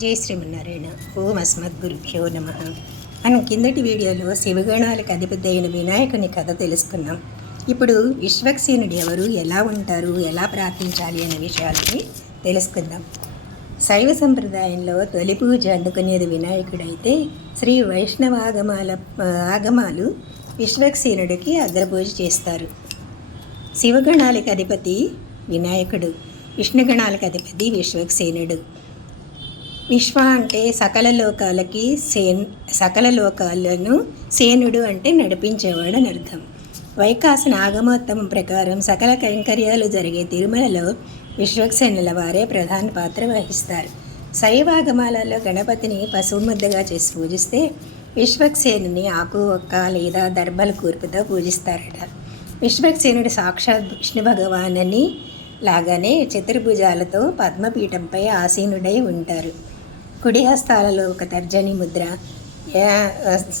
జై శ్రీమన్నారాయణ. ఓం అస్మద్గురుభ్యో నమ. మనం కిందటి వీడియోలో శివగణాలకు అధిపతి అయిన వినాయకుని కథ తెలుసుకున్నాం. ఇప్పుడు విశ్వక్సేనుడు ఎవరు ఎలా ఉంటారు ఎలా ప్రార్థించాలి అనే విషయాలని తెలుసుకుందాం. శైవ సంప్రదాయంలో తొలి పూజ అందుకునేది వినాయకుడైతే శ్రీ వైష్ణవ ఆగమాల ఆగమాలు విశ్వక్సేనుడికి అగ్రపూజ చేస్తారు. శివగణాలకు అధిపతి వినాయకుడు విష్ణుగణాలకు అధిపతి విశ్వక్సేనుడు. విశ్వ అంటే సకల లోకాలకి సేన్ సకల లోకాలను సేనుడు అంటే నడిపించేవాడు అని అర్థం. వైకాస నాగమోత్తమం ప్రకారం సకల కైంకర్యాలు జరిగే తిరుమలలో విశ్వక్సేనుల వారే ప్రధాన పాత్ర వహిస్తారు. శైవాగమాలలో గణపతిని పశువుమద్దగా చేసి పూజిస్తే విశ్వక్సేనుని ఆకు ఒక్క లేదా దర్భల కూర్పుతో పూజిస్తారట. విశ్వక్సేనుడు సాక్షాత్ విష్ణు భగవానని లాగానే చతుర్భుజాలతో పద్మపీఠంపై ఆసీనుడై ఉంటారు. కుడి హస్తాలలో ఒక తర్జని ముద్ర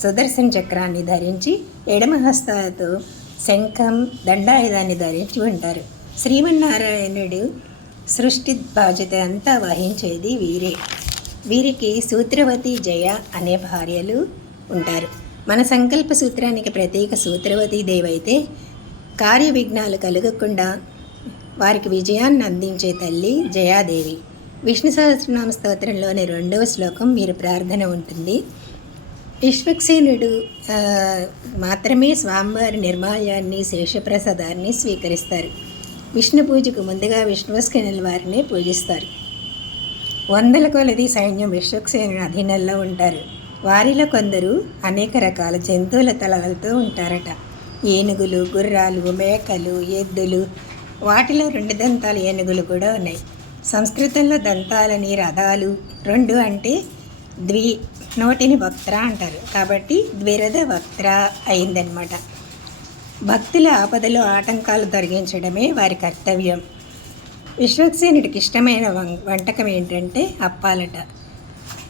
సుదర్శన చక్రాన్ని ధరించి ఎడమ హస్తాలతో శంఖం దండాయుధాన్ని ధరించి ఉంటారు. శ్రీమన్నారాయణుడు సృష్టి బాధ్యత అంతా వహించేది వీరే. వీరికి సూత్రవతి జయ అనే భార్యలు ఉంటారు. మన సంకల్ప సూత్రానికి ప్రత్యేక సూత్రవతి దేవైతే కార్య విఘ్నాలు కలగకుండా వారికి విజయాన్ని అందించే తల్లి జయాదేవి. విష్ణు సహస్రనామ స్తోత్రంలోని రెండవ శ్లోకం మీరు ప్రార్థన ఉంటుంది. విశ్వక్సేనుడు మాత్రమే స్వామివారి నిర్మాల్యాన్ని శేషప్రసాదాన్ని స్వీకరిస్తారు. విష్ణు పూజకు ముందుగా విష్ణువస్కనుల వారిని పూజిస్తారు. వందల కొలది సైన్యం విశ్వక్సేనుని అధీనంలో ఉంటారు. వారిలో కొందరు అనేక రకాల జంతువుల తలలతో ఉంటారట. ఏనుగులు గుర్రాలు మేకలు ఎద్దులు వాటిలో రెండు దంతాల ఏనుగులు కూడా ఉన్నాయి. సంస్కృతంలో దంతాలని రథాలు రెండు అంటే ద్వి నోటిని వక్త్ర అంటారు. కాబట్టి ద్విరథ వక్త్ర అయిందనమాట భక్తుల ఆపదలో ఆటంకాలు తొలగించడమే వారి కర్తవ్యం. విశ్వక్సేనుడికి ఇష్టమైన వం- వంటకం ఏంటంటే అప్పాలట.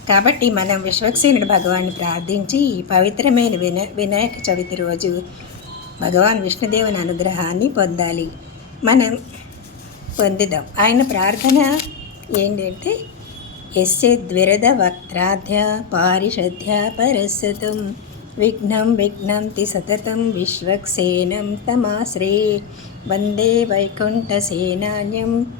కాబట్టి మనం విశ్వక్సేనుడు భగవాన్ని ప్రార్థించి ఈ పవిత్రమైన విన వినాయక చవితి రోజు భగవాన్ విష్ణుదేవుని అనుగ్రహాన్ని పొందాలి. మనం పొందుదాం. ఆయన ప్రార్థన ఏంటంటే ఎస్యద్విరద వక్త్రాధ్య పారిషధ్య పరస్సతం విఘ్నం విఘ్నంతి సతతం విశ్వక్సేనం తమాశ్రే వందే వైకుంఠసేనాన్యం.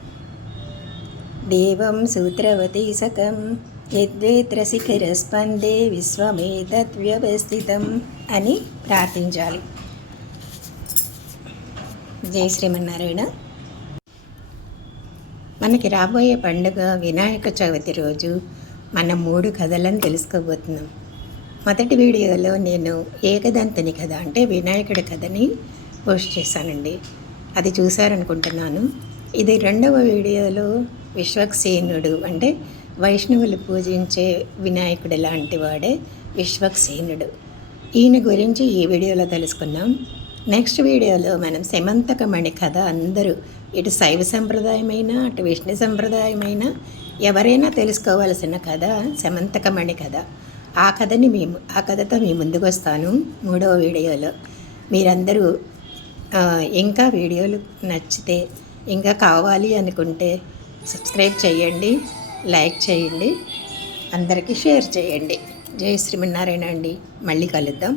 దేవం సూత్రవతి సకం యద్వేత్రశిఖిరస్పందే విశ్వమేతద్వ్యవస్థితం అని ప్రార్థించాలి. జై శ్రీమన్నారాయణ. మనకి రాబోయే పండుగ వినాయక చవితి రోజు మనం మూడు కథలను తెలుసుకోబోతున్నాం. మొదటి వీడియోలో నేను ఏకదంతుని కథ అంటే వినాయకుడి కథని పోస్ట్ చేశానండి. అది చూశారనుకుంటున్నాను. ఇది రెండవ వీడియోలో విశ్వక్సేనుడు అంటే వైష్ణవులు పూజించే వినాయకుడు లాంటి వాడే విశ్వక్సేనుడు. ఈయన గురించి ఈ వీడియోలో తెలుసుకున్నాం. నెక్స్ట్ వీడియోలో మనం సెమంతకమణి కథ అందరూ ఇటు శైవ సంప్రదాయమైన అటు విష్ణు సంప్రదాయమైన ఎవరైనా తెలుసుకోవాల్సిన కథ సెమంతకమణి కథ. ఆ కథని మేము ఆ కథతో మీ ముందుకు వస్తాను మూడవ వీడియోలో. మీరందరూ ఇంకా వీడియోలు నచ్చితే ఇంకా కావాలి అనుకుంటే సబ్స్క్రైబ్ చేయండి లైక్ చేయండి అందరికీ షేర్ చేయండి. జై శ్రీమన్నారాయణ అండి. మళ్ళీ కలుద్దాం.